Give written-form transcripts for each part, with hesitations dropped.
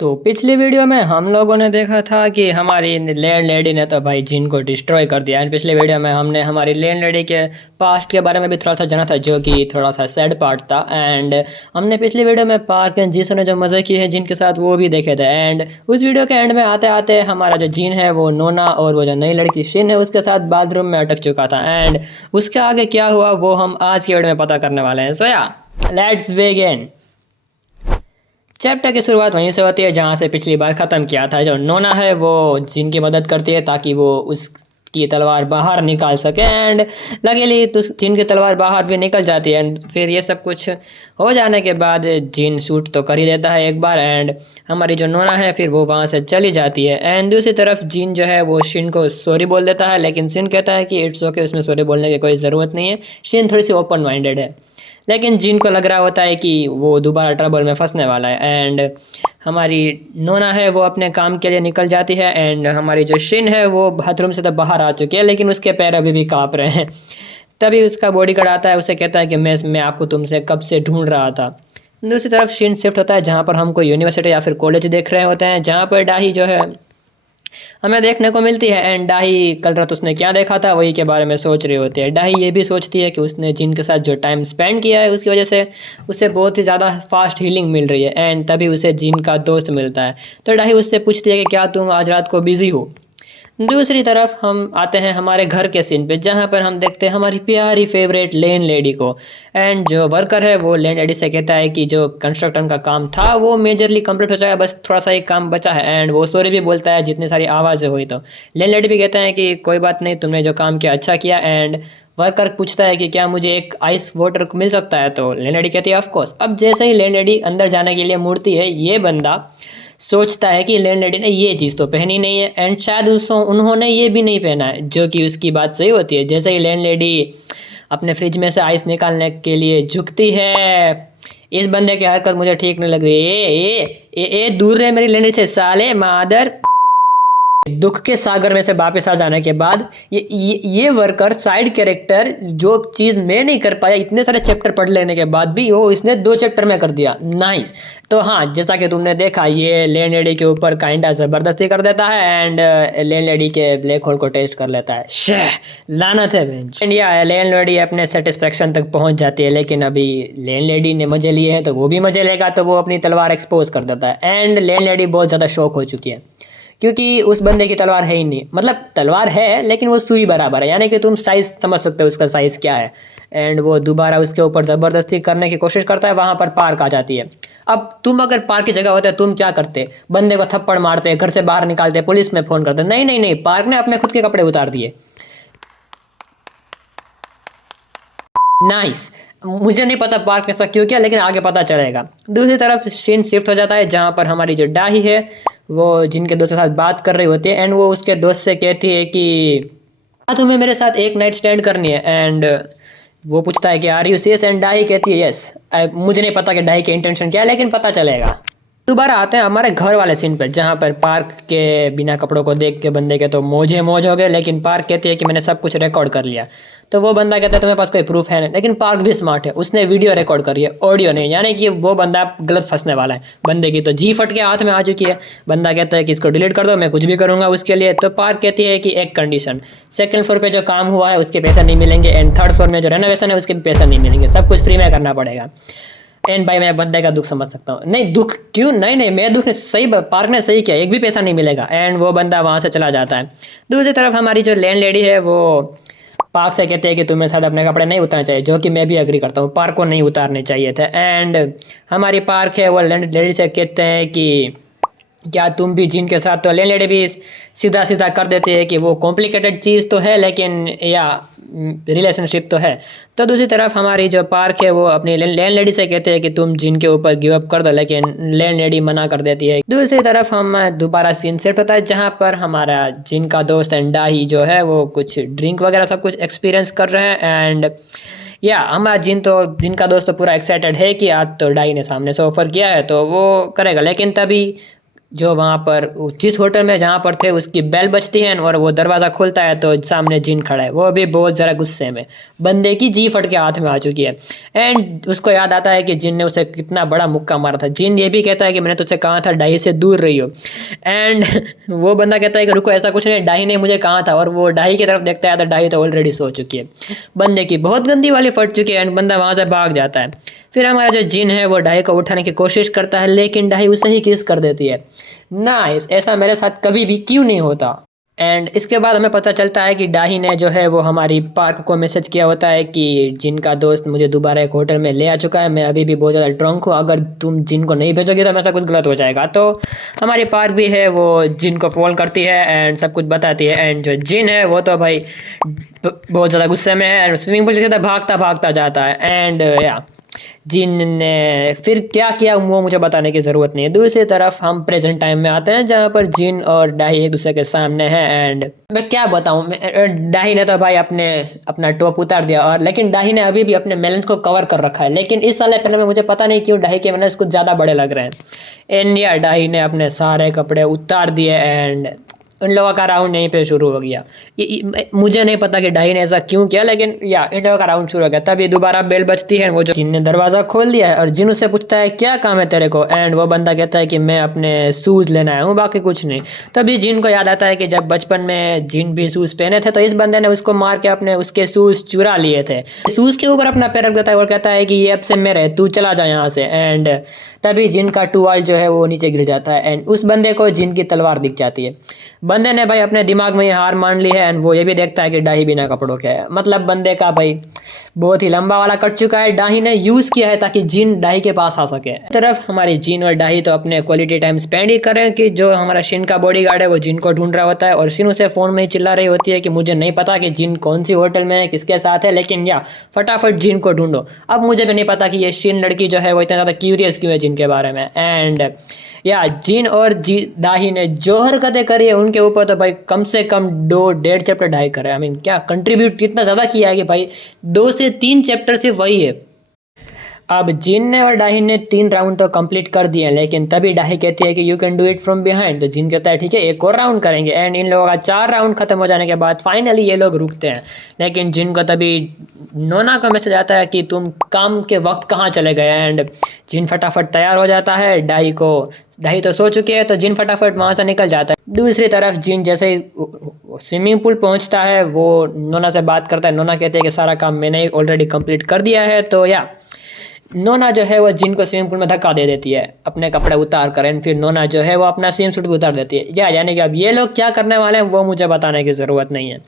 तो पिछली वीडियो में हम लोगों ने देखा था कि हमारी लैंड लेडी ने तो भाई जिन को डिस्ट्रॉय कर दिया। एंड पिछले वीडियो में हमने हमारी लैंड लेडी के पास्ट के बारे में भी थोड़ा सा जाना था, जो कि थोड़ा सा सैड पार्ट था। एंड हमने पिछली वीडियो में पार्क एंड जीसू ने जो मज़े किए हैं जिन के साथ वो भी देखे थे। एंड उस वीडियो के एंड में आते आते हमारा जो जिन है वो नोना और वो जो नई लड़की शिन है उसके साथ बाथरूम में अटक चुका था। एंड उसके आगे क्या हुआ वो हम आज की वीडियो में पता करने वाले हैं। सो या लेट्स बिगिन। चैप्टर की शुरुआत वहीं से होती है जहाँ से पिछली बार ख़त्म किया था। जो नोना है वो जिन की मदद करती है ताकि वो उसकी तलवार बाहर निकाल सके। एंड लकीली तो जिन की तलवार बाहर भी निकल जाती है। एंड फिर ये सब कुछ हो जाने के बाद जिन शूट तो कर ही देता है एक बार। एंड हमारी जो नोना है फिर वो वहाँ से चली जाती है। एंड दूसरी तरफ जिन जो है वो शिन को सॉरी बोल देता है, लेकिन शिन कहता है कि इट्स ओके, उसमें सॉरी बोलने की कोई ज़रूरत नहीं है। शिन थोड़ी सी ओपन माइंडेड है, लेकिन जिन को लग रहा होता है कि वो दोबारा ट्रबल में फंसने वाला है। एंड हमारी नोना है वो अपने काम के लिए निकल जाती है। एंड हमारी जो शिन है वो बाथरूम से तो बाहर आ चुकी है, लेकिन उसके पैर अभी भी काँप रहे हैं। तभी उसका बॉडीगार्ड आता है, उसे कहता है कि मैं आपको तुमसे कब से ढूंढ रहा था। दूसरी तरफ शिन शिफ्ट होता है जहाँ पर हम कोई यूनिवर्सिटी या फिर कॉलेज देख रहे होते हैं, जहाँ पर डाही जो है हमें देखने को मिलती है। एंड डाही कल रात उसने क्या देखा था वही के बारे में सोच रही होती है। डाही ये भी सोचती है कि उसने जिन के साथ जो टाइम स्पेंड किया है उसकी वजह से उसे बहुत ही ज़्यादा फास्ट हीलिंग मिल रही है। एंड तभी उसे जिन का दोस्त मिलता है, तो डाही उससे पूछती है कि क्या तुम आज रात को बिजी हो। दूसरी तरफ हम आते हैं हमारे घर के सीन पे, जहाँ पर हम देखते हैं हमारी प्यारी फेवरेट लैंड लेडी को। एंड जो वर्कर है वो लैंड लेडी से कहता है कि जो कंस्ट्रक्शन का काम था वो मेजरली कंप्लीट हो जाएगा, बस थोड़ा सा ही काम बचा है। एंड वो सॉरी भी बोलता है जितनी सारी आवाज़ें हुई। तो लैंड लेडी भी कहता है कि कोई बात नहीं, तुमने जो काम किया अच्छा किया। एंड वर्कर पूछता है कि क्या मुझे एक आइस वाटर मिल सकता है, तो लैंड लेडी कहती है ऑफ कोर्स। अब जैसे ही लैंड लेडी अंदर जाने के लिए मुड़ती है, ये बंदा सोचता है कि लैंड लेडी ने ये चीज़ तो पहनी नहीं है। एंड शायद उसको उन्होंने ये भी नहीं पहना है, जो कि उसकी बात सही होती है। जैसे ही लैंड लेडी अपने फ्रिज में से आइस निकालने के लिए झुकती है, इस बंदे की हरकत मुझे ठीक नहीं लग रही है। ए दूर रहे मेरी लैंड लेडी से, साले मादर। दुख के सागर में से वापस आ जाने के बाद ये वर्कर साइड कैरेक्टर जो चीज़ मैं नहीं कर पाया इतने सारे चैप्टर पढ़ लेने के बाद भी वो इसने 2 चैप्टर में कर दिया। नाइस। तो हाँ, जैसा कि तुमने देखा ये लैंड लेडी के ऊपर काइंडा ज़बरदस्ती कर देता है। एंड लैंड लेडी के ब्लैक होल को टेस्ट कर लेता है। शेह, लानत है बेंच। एंड या लैंड लेडी अपने सेटिस्फेक्शन तक पहुंच जाती है, लेकिन अभी लैंड लेडी ने मजे लिए हैं तो वो भी मजे लेगा, तो वो अपनी तलवार एक्सपोज कर देता है। एंड लैंड लेडी बहुत ज़्यादा शॉक हो चुकी है, क्योंकि उस बंदे की तलवार है ही नहीं। मतलब तलवार है लेकिन वो सुई बराबर है, यानी कि तुम साइज समझ सकते हो उसका साइज क्या है। एंड वो दोबारा उसके ऊपर ज़बरदस्ती करने की कोशिश करता है। वहां पर पार्क आ जाती है। अब तुम अगर पार्क की जगह होते तुम क्या करते? बंदे को थप्पड़ मारते, घर से बाहर निकालते, पुलिस में फोन करते? नहीं नहीं नहीं, पार्क ने अपने खुद के कपड़े उतार दिए। नाइस। मुझे नहीं पता पार्क ने ऐसा क्यों किया, लेकिन आगे पता चलेगा। दूसरी तरफ सीन शिफ्ट हो जाता है जहाँ पर हमारी जो डाही है वो जिनके दोस्त के साथ बात कर रही होती है। एंड वो उसके दोस्त से कहती है कि हाँ, तुम्हें मेरे साथ एक नाइट स्टैंड करनी है। एंड वो पूछता है कि आर यू सीरियस? एंड डाही कहती है यस। मुझे नहीं पता कि डाही के इंटेंशन क्या है, लेकिन पता चलेगा। दोबारा आते हैं हमारे घर वाले सीन पर, जहाँ पर पार्क के बिना कपड़ों को देख के बंदे के तो मौजे मौज हो गए, लेकिन पार्क कहती है कि मैंने सब कुछ रिकॉर्ड कर लिया। तो वो बंदा कहता है तुम्हारे पास कोई प्रूफ है नहीं, लेकिन पार्क भी स्मार्ट है, उसने वीडियो रिकॉर्ड करी है, ऑडियो नहीं। यानी कि वो बंदा गलत फंसने वाला है। बंदे की तो जी फट के हाथ में आ चुकी है। बंदा कहता है कि इसको डिलीट कर दो, मैं कुछ भी करूंगा उसके लिए। तो पार्क कहती है कि एक कंडीशन, सेकंड फ्लोर पे जो काम हुआ है उसके पैसे नहीं मिलेंगे। एंड थर्ड फ्लोर में जो रेनोवेशन है उसके भी पैसे नहीं मिलेंगे, सब कुछ फ्री में करना पड़ेगा। एंड भाई मैं बंदे का दुख समझ सकता हूँ। नहीं दुख क्यों? नहीं नहीं, मैं दुख सही, पार्क ने सही किया, एक भी पैसा नहीं मिलेगा। एंड वो बंदा वहां से चला जाता है। दूसरी तरफ हमारी जो लैंड लेडी है वो पार्क से कहते हैं कि तुम्हें शायद अपने कपड़े नहीं उतारने चाहिए, जो कि मैं भी एग्री करता हूँ, पार्क को नहीं उतारने चाहिए थे। एंड हमारी पार्क है वो लैंड लेडी से कहते हैं कि क्या तुम भी जिन के साथ? तो लैंड लेडी भी सीधा सीधा कर देती है कि वो कॉम्प्लिकेटेड चीज़ तो है, लेकिन या रिलेशनशिप तो है। तो दूसरी तरफ हमारी जो पार्क है वो अपनी लैंड लेडी से कहते हैं कि तुम जिन के ऊपर गिव अप कर दो, लेकिन लैंड लेडी मना कर देती है। दूसरी तरफ हम दोबारा सीन सेट होता है जहाँ पर हमारा जिन का दोस्त डाही जो है वो कुछ ड्रिंक वगैरह सब कुछ एक्सपीरियंस कर रहे हैं। एंड या हमारा जिनका दोस्त तो पूरा एक्साइटेड है कि आज तो डाई ने सामने से ऑफर किया है तो वो करेगा। लेकिन तभी जो वहाँ पर जिस होटल में जहाँ पर थे उसकी बेल बजती है और वो दरवाज़ा खुलता है तो सामने जिन खड़ा है, वो भी बहुत ज़रा गुस्से में। बंदे की जी फट के हाथ में आ चुकी है एंड उसको याद आता है कि जिन ने उसे कितना बड़ा मुक्का मारा था। जिन ये भी कहता है कि मैंने तुझसे कहा था डाही से दूर रही हो एंड वो बंदा कहता है कि रुको ऐसा कुछ नहीं, डाही ने मुझे कहा था, और वो डाही की तरफ देखता है तो डाही तो ऑलरेडी सो चुकी है। बंदे की बहुत गंदी वाली फट चुकी है एंड बंदा वहाँ से भाग जाता है। फिर हमारा जो जिन है वो डाही को उठाने की कोशिश करता है लेकिन डाही उसे ही किस कर देती है। नाइस, ऐसा मेरे साथ कभी भी क्यों नहीं होता। एंड इसके बाद हमें पता चलता है कि डाही ने जो है वो हमारी पार्क को मैसेज किया होता है कि जिनका दोस्त मुझे दोबारा एक होटल में ले आ चुका है, मैं अभी भी बहुत ज़्यादा ड्रंक हूँ, अगर तुम जिन को नहीं भेजोगे तो मेरे साथ कुछ गलत हो जाएगा। तो हमारी पार्क भी है वो जिन को फ़ोन करती है एंड सब कुछ बताती है एंड जो जिन है वो तो भाई बहुत ज़्यादा गुस्से में है एंड स्विमिंग पूल से सीधा भागता भागता जाता है एंड या जिन ने फिर क्या किया वो मुझे बताने की ज़रूरत नहीं है। दूसरी तरफ हम प्रेजेंट टाइम में आते हैं जहाँ पर जिन और डाही एक दूसरे के सामने हैं एंड मैं क्या बताऊँ, डाही ने तो भाई अपना टॉप उतार दिया, और लेकिन डाही ने अभी भी अपने मेलेंस को कवर कर रखा है। लेकिन इस वाले पहले में मुझे पता नहीं क्यों डाही के मेलेंस कुछ ज़्यादा बड़े लग रहे हैं एंड या डाही ने अपने सारे कपड़े उतार दिए एंड उन लोगों का राउंड यहीं पे शुरू हो गया। मुझे नहीं पता कि डाही ने ऐसा क्यों किया, लेकिन या इन लोगों का राउंड शुरू हो गया। तभी दोबारा बेल बजती है, वो जो जिन ने दरवाजा खोल दिया है और जिन उससे पूछता है क्या काम है तेरे को एंड वो बंदा कहता है कि मैं अपने शूज़ लेना आया हूँ, बाकी कुछ नहीं। तभी जिन को याद आता है कि जब बचपन में जिन भी शूज़ पहने थे तो इस बंदे ने उसको मार के अपने उसके शूज़ चुरा लिए थे। शूज़ के ऊपर अपना पैर रख देता है और कहता है कि ये अब से मेरे, तू चला जा यहाँ से। एंड तभी जिन का टुवाल जो है वो नीचे गिर जाता है एंड उस बंदे को जिन की तलवार दिख जाती है। बंदे ने भाई अपने दिमाग में ये हार मान ली है एंड वो ये भी देखता है कि डाही बिना कपड़ों के है। मतलब बंदे का भाई बहुत ही लंबा वाला कट चुका है। डाही ने यूज़ किया है ताकि जिन डाही के पास आ सके। तरफ हमारी जिन और डाही तो अपने क्वालिटी टाइम स्पेंड ही करें कि जो हमारा शिन का बॉडीगार्ड है वो जिन को ढूंढ रहा होता है और शिन उसे फ़ोन में ही चिल्ला रही होती है कि मुझे नहीं पता कि जिन कौन सी होटल में है, किसके साथ है, लेकिन या फटाफट जिन को ढूंढो। अब मुझे भी नहीं पता कि ये शिन लड़की जो है वो इतना ज़्यादा क्यूरियस क्यों है जिन के बारे में। एंड या जिन और दाही ने जो हरकतें करी है उनके ऊपर तो भाई कम से कम 2-1.5 चैप्टर ढाई करे। आई मीन क्या कंट्रीब्यूट कितना ज़्यादा किया है कि भाई 2 से 3 चैप्टर सिर्फ वही है। अब जिन ने और डाही ने 3 राउंड तो कंप्लीट कर दिए हैं, लेकिन तभी डाही कहती है कि you can do it from behind. तो जिन कहता है ठीक है एक और राउंड करेंगे एंड इन लोगों का 4 राउंड खत्म हो जाने के बाद फाइनली ये लोग रुकते हैं। लेकिन जिन को तभी नोना का मैसेज आता है कि तुम काम के वक्त कहाँ चले गए एंड जिन फटाफट तैयार हो जाता है। डाही तो सो चुकी है तो जिन फटाफट वहाँ से निकल जाता है। दूसरी तरफ जिन जैसे ही स्विमिंग पूल पहुँचता है वो नोना से बात करता है। नोना कहते हैं कि सारा काम मैंने ऑलरेडी कंप्लीट कर दिया है। तो या नोना जो है वो जिन को स्विमिंग पूल में धक्का दे देती है अपने कपड़े उतार कर एंड फिर नोना जो है वो अपना स्विम सूट भी उतार देती है। यानी कि अब ये लोग क्या करने वाले हैं वो मुझे बताने की ज़रूरत नहीं है।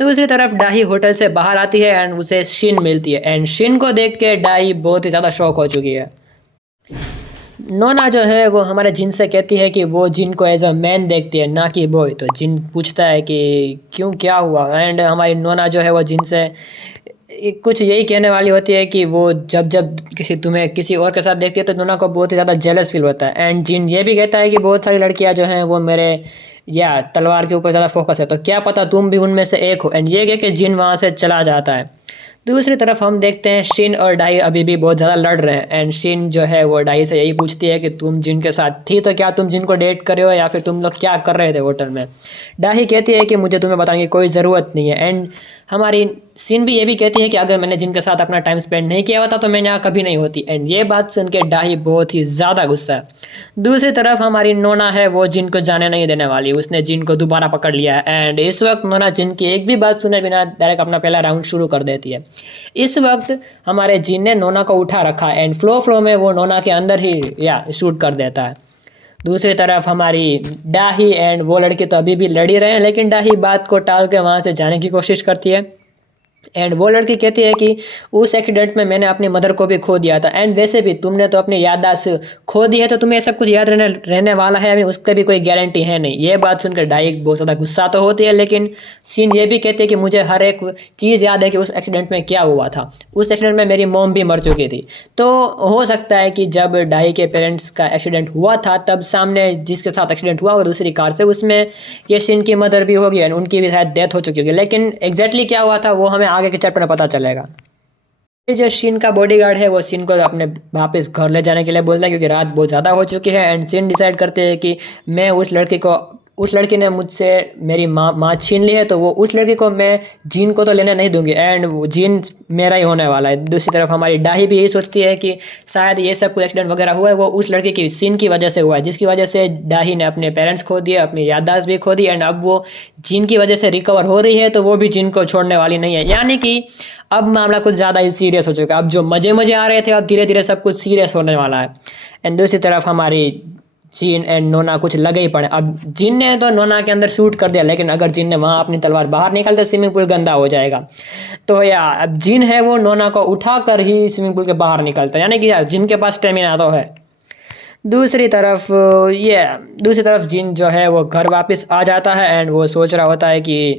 दूसरी तरफ डाही होटल से बाहर आती है एंड उसे शिन मिलती है एंड शिन को देख के डाही बहुत ही ज़्यादा शॉक हो चुकी है। नोना जो है वो हमारे जिन से कहती है कि वो जिन को एज अ मैन देखती है ना कि बॉय। तो जिन पूछता है कि क्यों, क्या हुआ एंड हमारी नोना जो है वो जिन से कुछ यही कहने वाली होती है कि वो जब जब तुम्हें किसी और के साथ देखती है तो नोना को बहुत ही ज़्यादा जेलस फील होता है। एंड जिन ये भी कहता है कि बहुत सारी लड़कियां जो हैं वो मेरे या तलवार के ऊपर ज़्यादा फोकस है, तो क्या पता तुम भी उनमें से एक हो। एंड ये कह के जिन वहाँ से चला जाता है। दूसरी तरफ हम देखते हैं शिन और डाई अभी भी बहुत ज़्यादा लड़ रहे हैं एंड शिन जो है वो डाई से यही पूछती है कि तुम जिन के साथ थी तो क्या तुम जिन को डेट कर रहे हो या फिर तुम लोग क्या कर रहे थे होटल में। डाई कहती है कि मुझे तुम्हें बताने की कोई ज़रूरत नहीं है एंड हमारी शिन भी ये भी कहती है कि अगर मैंने जिनके साथ अपना टाइम स्पेंड नहीं किया होता तो मैं यहाँ कभी नहीं होती। एंड ये बात सुन के डाही बहुत ही ज़्यादा गुस्सा है। दूसरी तरफ हमारी नोना है वो जिन को जाने नहीं देने वाली, उसने जिन को दोबारा पकड़ लिया है एंड इस वक्त नोना जिन की एक भी बात सुने बिना डायरेक्ट अपना पहला राउंड शुरू कर देती है। इस वक्त हमारे जिन ने नोना को उठा रखा है एंड फ्लो में वो नोना के अंदर ही या शूट कर देता है। दूसरी तरफ हमारी डाही एंड वो लड़के तो अभी भी लड़ ही रहे हैं, लेकिन डाही बात को टाल के वहाँ से जाने की कोशिश करती है एंड वो लड़की कहती है कि उस एक्सीडेंट में मैंने अपनी मदर को भी खो दिया था एंड वैसे भी तुमने तो अपनी याददाश्त खो दी है तो तुम्हें सब कुछ याद रहने वाला है, अभी उसका भी कोई गारंटी है नहीं। ये बात सुनकर डाई बहुत ज़्यादा गुस्सा तो होती है, लेकिन सीन ये भी कहती है कि मुझे हर एक चीज़ याद है कि उस एक्सीडेंट में क्या हुआ था। उस एक्सीडेंट में मेरी मॉम भी मर चुकी थी। तो हो सकता है कि जब डाई के पेरेंट्स का एक्सीडेंट हुआ था तब सामने जिसके साथ एक्सीडेंट हुआ होगा दूसरी कार से उसमें ये शिन की मदर भी होगी एंड उनकी भी शायद डेथ हो चुकी होगी, लेकिन एग्जैक्टली क्या हुआ था वो हमें आगे के चैप्टर में पता चलेगा। ये जो शीन का बॉडीगार्ड है वो शीन को अपने वापस घर ले जाने के लिए बोलता है क्योंकि रात बहुत ज़्यादा हो चुकी है। एंड शीन डिसाइड करते हैं कि मैं उस लड़की ने मुझसे मेरी माँ छीन ली है, तो वो उस लड़की को मैं जीन को तो लेने नहीं दूंगी एंड वो जीन मेरा ही होने वाला है। दूसरी तरफ हमारी डाही भी यही सोचती है कि शायद ये सब कुछ एक्सीडेंट वगैरह हुआ है वो उस लड़की की शीन की वजह से हुआ है, जिसकी वजह से डाही ने अपने पेरेंट्स खो दिए, अपनी याददाश्त भी खो दी एंड अब वो जीन की वजह से रिकवर हो रही है, तो वो भी जीन को छोड़ने वाली नहीं है। यानी कि अब मामला कुछ ज़्यादा ही सीरियस हो चुका है। अब जो मजे मजे आ रहे थे अब धीरे धीरे सब कुछ सीरियस होने वाला है। एंड दूसरी तरफ हमारी जीन एंड नोना कुछ लगे ही पड़े। अब जिन ने तो नोना के अंदर शूट कर दिया, लेकिन अगर जिन ने वहां अपनी तलवार बाहर निकाल तो स्विमिंग पूल गंदा हो जाएगा। तो यार अब जिन है वो नोना को उठा कर ही स्विमिंग पूल के बाहर निकलता है, यानी कि यार जिन के पास स्टेमिना तो है। दूसरी तरफ ये दूसरी तरफ जिन जो है वो घर वापस आ जाता है एंड वो सोच रहा होता है कि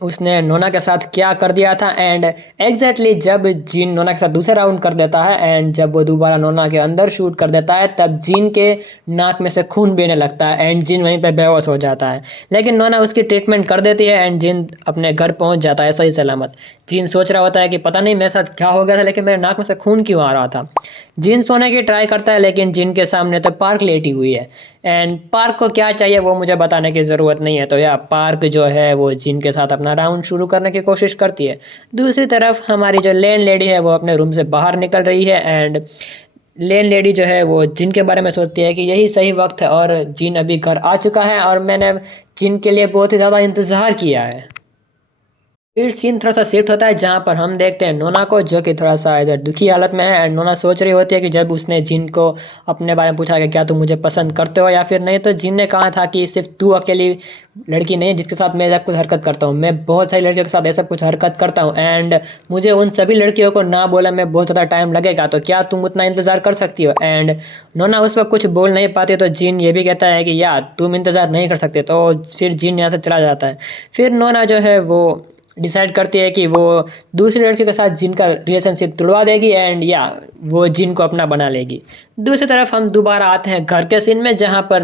उसने नोना के साथ क्या कर दिया था। एंड एग्जैक्टली जब जीन नोना के साथ दूसरा राउंड कर देता है एंड जब वो दोबारा नोना के अंदर शूट कर देता है, तब जीन के नाक में से खून बहने लगता है एंड जीन वहीं पे बेहोश हो जाता है। लेकिन नोना उसकी ट्रीटमेंट कर देती है एंड जीन अपने घर पहुंच जाता है सही सलामत। जीन सोच रहा होता है कि पता नहीं मेरे साथ क्या हो गया था, लेकिन मेरे नाक में से खून क्यों आ रहा था। जीन सोने की ट्राई करता है, लेकिन जीन के सामने तो पार्क लेटी हुई है एंड पार्क को क्या चाहिए वो मुझे बताने की ज़रूरत नहीं है। तो या पार्क जो है वो जिन के साथ अपना राउंड शुरू करने की कोशिश करती है। दूसरी तरफ हमारी जो लैंड लेडी है वो अपने रूम से बाहर निकल रही है एंड लैंड लेडी जो है वो जिन के बारे में सोचती है कि यही सही वक्त है और जिन अभी घर आ चुका है और मैंने जिन के लिए बहुत ही ज़्यादा इंतज़ार किया है। फिर सीन थोड़ा सा शिफ्ट होता है जहाँ पर हम देखते हैं नोना को, जो कि थोड़ा सा इधर दुखी हालत में है एंड नोना सोच रही होती है कि जब उसने जिन को अपने बारे में पूछा कि क्या तुम मुझे पसंद करते हो या फिर नहीं, तो जिन ने कहा था कि सिर्फ तू अकेली लड़की नहीं जिसके साथ मैं सब कुछ हरकत करता हूँ, मैं बहुत सारी लड़कियों के साथ ऐसा कुछ हरकत करता हूँ एंड मुझे उन सभी लड़कियों को ना बोला में बहुत ज़्यादा टाइम लगेगा, तो क्या तुम उतना इंतज़ार कर सकती हो। एंड नोना उस वक्त कुछ बोल नहीं पाती, तो जिन ये भी कहता है कि यार तुम इंतज़ार नहीं कर सकते, तो फिर जिन यहाँ से चला जाता है। फिर नोना जो है वो डिसाइड करती है कि वो दूसरी लड़की के साथ जिन का रिलेशनशिप तुड़वा देगी एंड या वो जिन को अपना बना लेगी। दूसरी तरफ हम दोबारा आते हैं घर के सीन में, जहाँ पर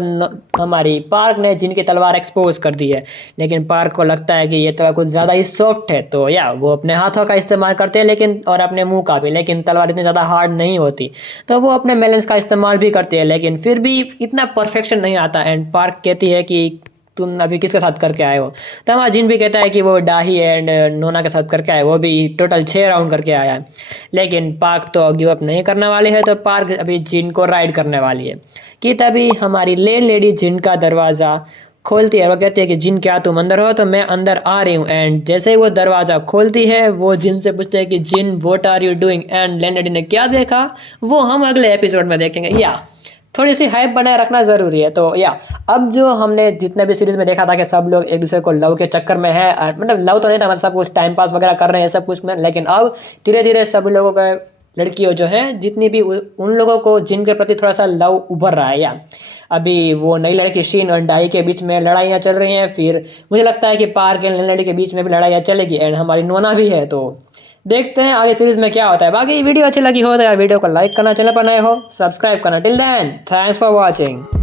हमारी पार्क ने जिन की तलवार एक्सपोज कर दी है, लेकिन पार्क को लगता है कि ये तलवार कुछ ज़्यादा ही सॉफ्ट है, तो या वो अपने हाथों का इस्तेमाल करते हैं लेकिन और अपने मुंह का भी, लेकिन तलवार इतनी ज़्यादा हार्ड नहीं होती, तो वो अपने बैलेंस का इस्तेमाल भी करते हैं, लेकिन फिर भी इतना परफेक्शन नहीं आता। एंड पार्क कहती है कि तुम अभी किसके साथ करके आए हो, तो हमारा जिन भी कहता है कि वो डाही एंड नोना के साथ करके आए, वो भी टोटल 6 राउंड करके आया है। लेकिन पार्क तो गिव अप नहीं करने वाली है, तो पार्क अभी जिन को राइड करने वाली है कि तभी हमारी लेन लेडी जिन का दरवाज़ा खोलती है। वो कहती है कि जिन क्या तुम अंदर हो, तो मैं अंदर आ रही हूँ। एंड जैसे ही वो दरवाज़ा खोलती है वो जिन से पूछते हैं कि जिन what are you doing, and landlady ने क्या देखा वो हम अगले एपिसोड में देखेंगे। या थोड़ी सी हाइप बनाए रखना ज़रूरी है। तो या अब जो हमने जितने भी सीरीज़ में देखा था कि सब लोग एक दूसरे को लव के चक्कर में है, मतलब लव तो नहीं था, मतलब सब कुछ टाइम पास वगैरह कर रहे हैं सब कुछ में, लेकिन अब धीरे धीरे सब लोगों का लड़कियों जो है जितनी भी उन लोगों को जिनके प्रति थोड़ा सा लव उभर रहा है। या अभी वो नई लड़की शीन और डाई के बीच में लड़ाइयाँ चल रही हैं, फिर मुझे लगता है कि पार्क एंड लड़की के बीच में भी लड़ाइयाँ चलेगी एंड हमारी नोना भी है। तो देखते हैं आगे सीरीज में क्या होता है। बाकी वीडियो अच्छी लगी हो तो यार वीडियो को लाइक करना, चैनल पर नए हो सब्सक्राइब करना। Till then thanks for watching.